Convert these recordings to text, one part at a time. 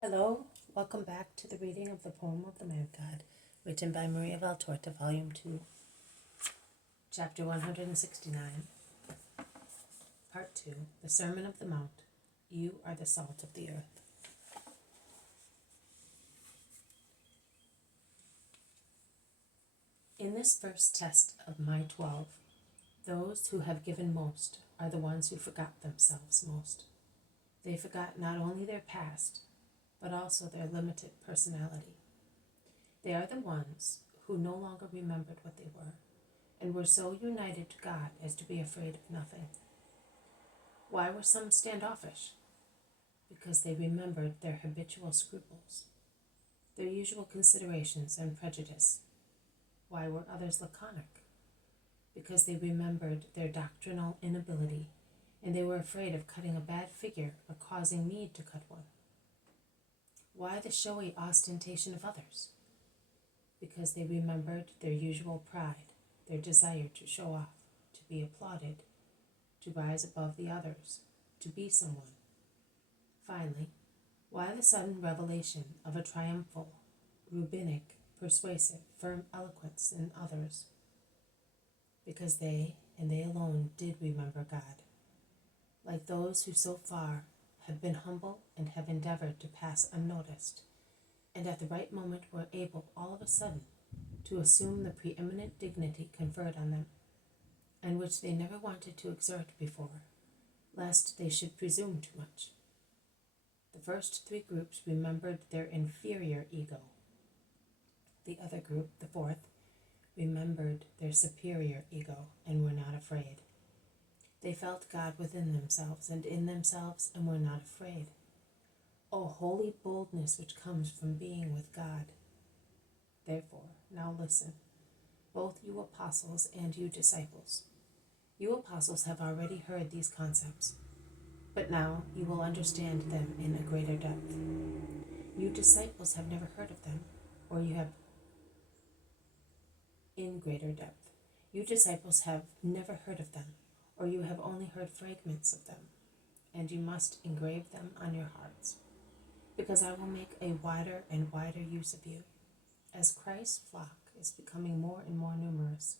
Hello, welcome back to the reading of the poem of the Man God, written by Maria Valtorta, Volume 2, Chapter 169, Part 2, The Sermon of the Mount. You are the salt of the earth. In this first test of my 12, those who have given most are the ones who forgot themselves most. They forgot not only their past, but also their limited personality. They are the ones who no longer remembered what they were, and were so united to God as to be afraid of nothing. Why were some standoffish? Because they remembered their habitual scruples, their usual considerations and prejudice. Why were others laconic? Because they remembered their doctrinal inability, and they were afraid of cutting a bad figure or causing me to cut one. Why the showy ostentation of others? Because they remembered their usual pride, their desire to show off, to be applauded, to rise above the others, to be someone. Finally, why the sudden revelation of a triumphal, rabbinic, persuasive, firm eloquence in others? Because they, and they alone, did remember God, like those who so far have been humble and have endeavored to pass unnoticed, and at the right moment were able all of a sudden to assume the preeminent dignity conferred on them, and which they never wanted to exert before, lest they should presume too much. The first three groups remembered their inferior ego. The other group, the fourth, remembered their superior ego and were not afraid. They felt God within themselves and in themselves and were not afraid. O holy boldness which comes from being with God! Therefore, now listen, both you apostles and you disciples. You apostles have already heard these concepts, but now you will understand them in a greater depth. You disciples have never heard of them, or you have in greater depth. You disciples have never heard of them, or you have only heard fragments of them, and you must engrave them on your hearts, because I will make a wider and wider use of you, as Christ's flock is becoming more and more numerous,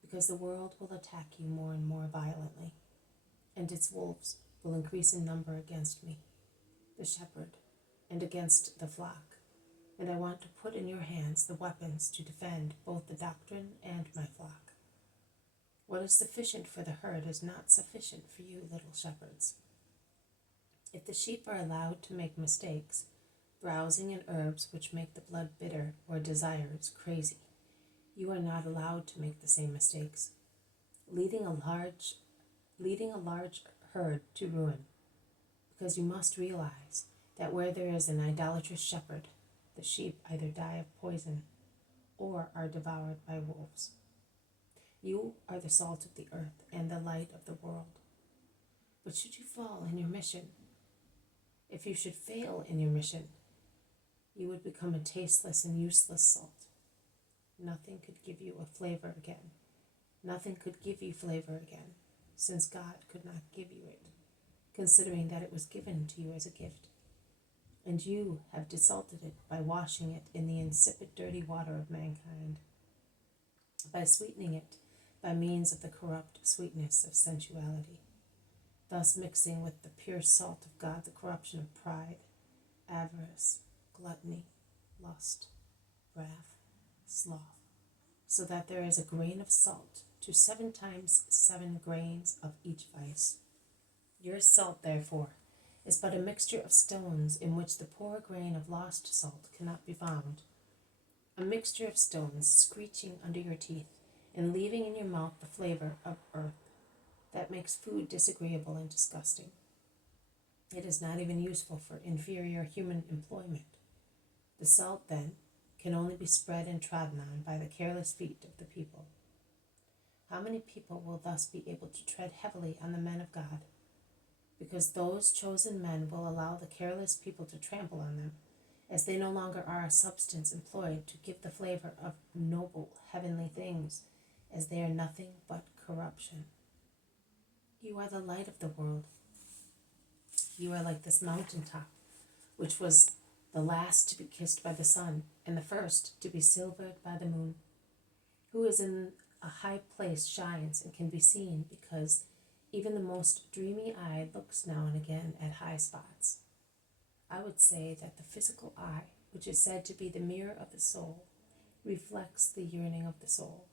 because the world will attack you more and more violently, and its wolves will increase in number against me, the shepherd, and against the flock. And I want to put in your hands the weapons to defend both the doctrine and my flock. What is sufficient for the herd is not sufficient for you, little shepherds. If the sheep are allowed to make mistakes, browsing in herbs which make the blood bitter or desires crazy, you are not allowed to make the same mistakes, leading a large herd to ruin, because you must realize that where there is an idolatrous shepherd, the sheep either die of poison or are devoured by wolves. You are the salt of the earth and the light of the world. But should you fall in your mission, if you should fail in your mission, you would become a tasteless and useless salt. Nothing could give you a flavor again. Nothing could give you flavor again, since God could not give you it, considering that it was given to you as a gift. And you have desalted it by washing it in the insipid, dirty water of mankind, by sweetening it by means of the corrupt sweetness of sensuality, thus mixing with the pure salt of God the corruption of pride, avarice, gluttony, lust, wrath, sloth, so that there is a grain of salt to 7 times 7 grains of each vice. Your salt, therefore, is but a mixture of stones in which the poor grain of lost salt cannot be found, a mixture of stones screeching under your teeth and leaving in your mouth the flavor of earth that makes food disagreeable and disgusting. It is not even useful for inferior human employment. The salt, then, can only be spread and trodden on by the careless feet of the people. How many people will thus be able to tread heavily on the men of God? Because those chosen men will allow the careless people to trample on them, as they no longer are a substance employed to give the flavor of noble heavenly things, as they are nothing but corruption. You are the light of the world. You are like this mountain top, which was the last to be kissed by the sun, and the first to be silvered by the moon, who is in a high place shines and can be seen because even the most dreamy eye looks now and again at high spots. I would say that the physical eye, which is said to be the mirror of the soul, reflects the yearning of the soul,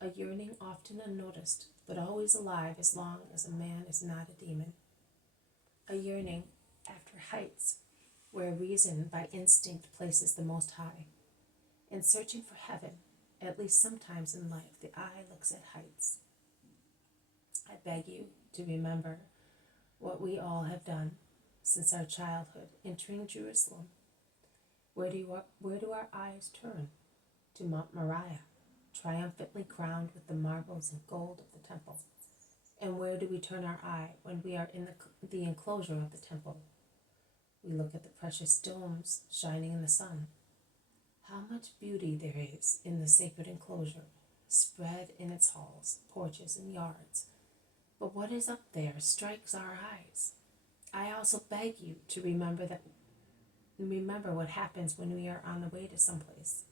a yearning often unnoticed, but always alive as long as a man is not a demon, a yearning after heights where reason by instinct places the Most High. In searching for heaven, at least sometimes in life, the eye looks at heights. I beg you to remember what we all have done since our childhood, entering Jerusalem. Where do our eyes turn? To Mount Moriah, triumphantly crowned with the marbles and gold of the temple. And where do we turn our eye when we are in the enclosure of the temple? We look at the precious domes shining in the sun. How much beauty there is in the sacred enclosure, spread in its halls, porches, and yards. But what is up there strikes our eyes. I also beg you to remember what happens when we are on the way to someplace.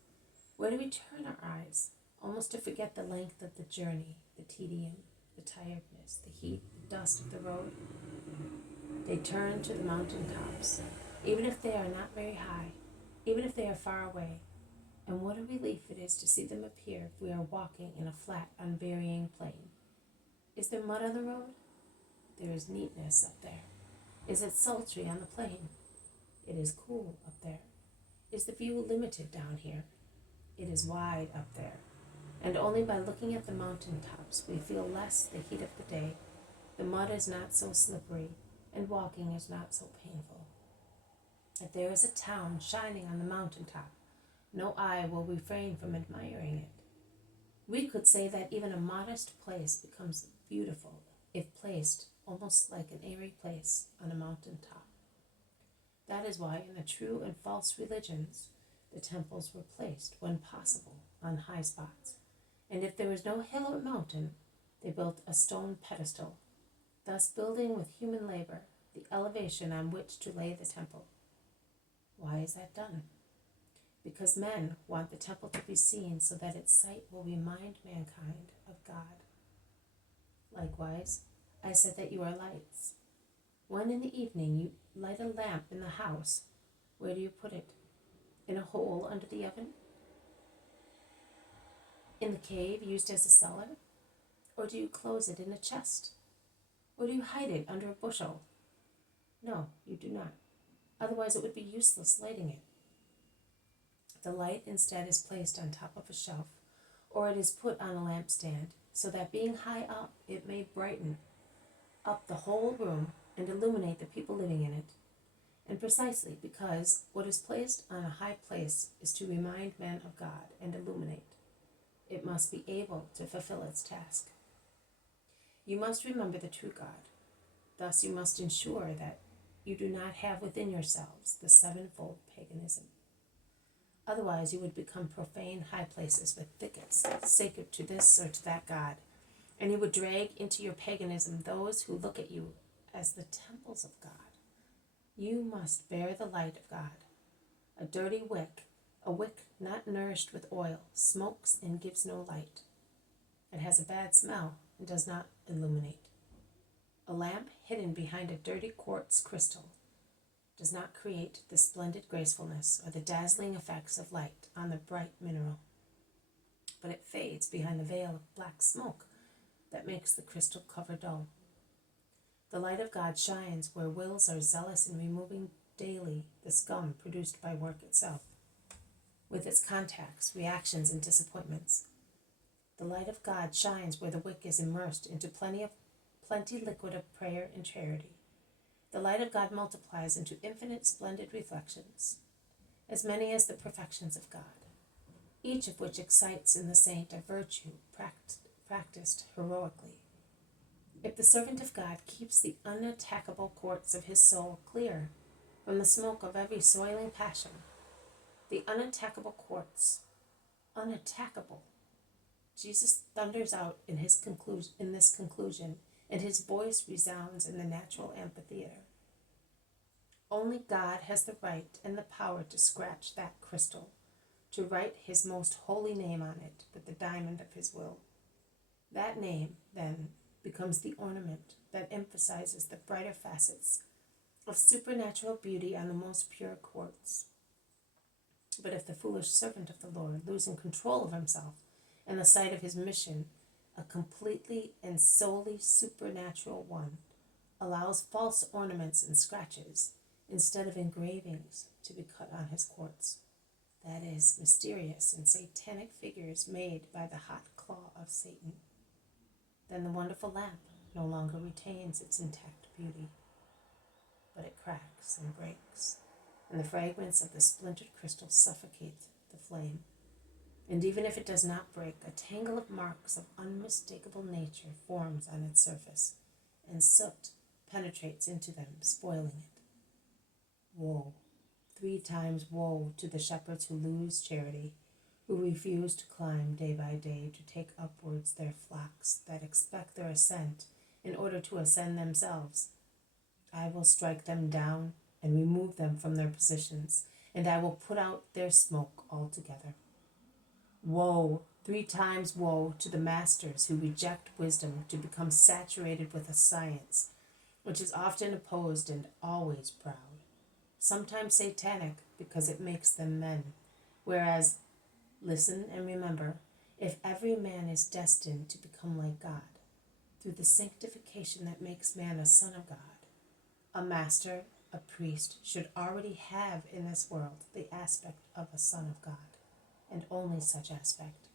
Where do we turn our eyes, almost to forget the length of the journey, the tedium, the tiredness, the heat, the dust of the road? They turn to the mountain tops, even if they are not very high, even if they are far away. And what a relief it is to see them appear if we are walking in a flat, unvarying plain. Is there mud on the road? There is neatness up there. Is it sultry on the plain? It is cool up there. Is the view limited down here? It is wide up there. And only by looking at the mountain tops we feel less the heat of the day. The mud is not so slippery, and walking is not so painful. If there is a town shining on the mountain top, no eye will refrain from admiring it. We could say that even a modest place becomes beautiful if placed almost like an airy place on a mountain top. That is why in the true and false religions, the temples were placed, when possible, on high spots. And if there was no hill or mountain, they built a stone pedestal, thus building with human labor the elevation on which to lay the temple. Why is that done? Because men want the temple to be seen so that its sight will remind mankind of God. Likewise, I said that you are lights. When in the evening you light a lamp in the house, where do you put it? In a hole under the oven? In the cave used as a cellar? Or do you close it in a chest? Or do you hide it under a bushel? No, you do not. Otherwise it would be useless lighting it. The light instead is placed on top of a shelf, or it is put on a lampstand, so that being high up, it may brighten up the whole room and illuminate the people living in it. And precisely because what is placed on a high place is to remind men of God and illuminate, it must be able to fulfill its task. You must remember the true God. Thus you must ensure that you do not have within yourselves the sevenfold paganism. Otherwise you would become profane high places with thickets, sacred to this or to that god, and you would drag into your paganism those who look at you as the temples of God. You must bear the light of God. A dirty wick, a wick not nourished with oil, smokes and gives no light. It has a bad smell and does not illuminate. A lamp hidden behind a dirty quartz crystal does not create the splendid gracefulness or the dazzling effects of light on the bright mineral, but it fades behind the veil of black smoke that makes the crystal cover dull. The light of God shines where wills are zealous in removing daily the scum produced by work itself, with its contacts, reactions, and disappointments. The light of God shines where the wick is immersed into plenty liquid of prayer and charity. The light of God multiplies into infinite splendid reflections, as many as the perfections of God, each of which excites in the saint a virtue practiced heroically. If the servant of God keeps the unattackable courts of his soul clear from the smoke of every soiling passion, the unattackable courts, unattackable, Jesus thunders out in this conclusion, and his voice resounds in the natural amphitheater. Only God has the right and the power to scratch that crystal, to write his most holy name on it with the diamond of his will. That name, then, becomes the ornament that emphasizes the brighter facets of supernatural beauty on the most pure quartz. But if the foolish servant of the Lord, losing control of himself and the sight of his mission, a completely and solely supernatural one, allows false ornaments and scratches instead of engravings to be cut on his quartz, that is, mysterious and satanic figures made by the hot claw of Satan, then the wonderful lamp no longer retains its intact beauty, but it cracks and breaks, and the fragments of the splintered crystal suffocate the flame. And even if it does not break, a tangle of marks of unmistakable nature forms on its surface, and soot penetrates into them, spoiling it. Woe, 3 times woe to the shepherds who lose charity, who refuse to climb day by day to take upwards their flocks that expect their ascent in order to ascend themselves. I will strike them down and remove them from their positions, and I will put out their smoke altogether. Woe, 3 times woe to the masters who reject wisdom to become saturated with a science which is often opposed and always proud, sometimes satanic because it makes them men, whereas, listen and remember, if every man is destined to become like God, through the sanctification that makes man a son of God, a master, a priest should already have in this world the aspect of a son of God, and only such aspect.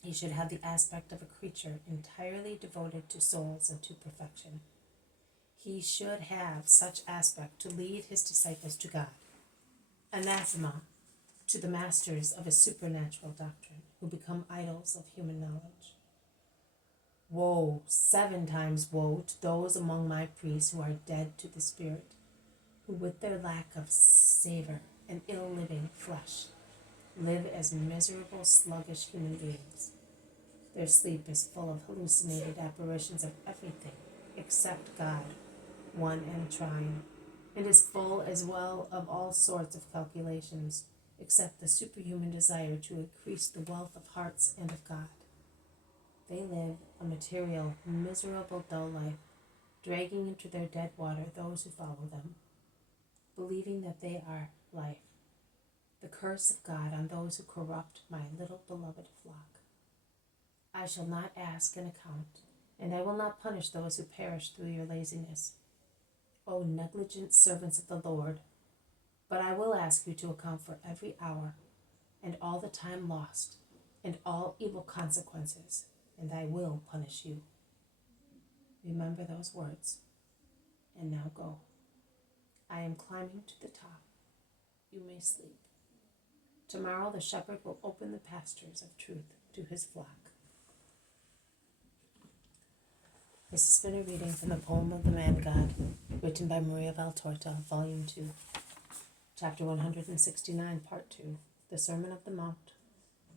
He should have the aspect of a creature entirely devoted to souls and to perfection. He should have such aspect to lead his disciples to God. Anathema to the masters of a supernatural doctrine who become idols of human knowledge. Woe, 7 times woe to those among my priests who are dead to the spirit, who with their lack of savor and ill-living flesh live as miserable, sluggish human beings. Their sleep is full of hallucinated apparitions of everything except God, one and trine, and is full as well of all sorts of calculations, except the superhuman desire to increase the wealth of hearts and of God. They live a material, miserable, dull life, dragging into their dead water those who follow them, believing that they are life. The curse of God on those who corrupt my little beloved flock. I shall not ask an account, and I will not punish those who perish through your laziness, O negligent servants of the Lord, but I will ask you to account for every hour, and all the time lost, and all evil consequences, and I will punish you. Remember those words, and now go. I am climbing to the top. You may sleep. Tomorrow the shepherd will open the pastures of truth to his flock. This has been a reading from the poem of the Man God, written by Maria Valtorta, Volume 2, Chapter 169, Part 2, The Sermon of the Mount.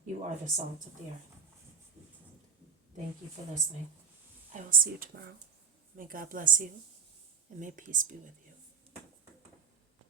You are the salt of the earth. Thank you for listening. I will see you tomorrow. May God bless you, and may peace be with you.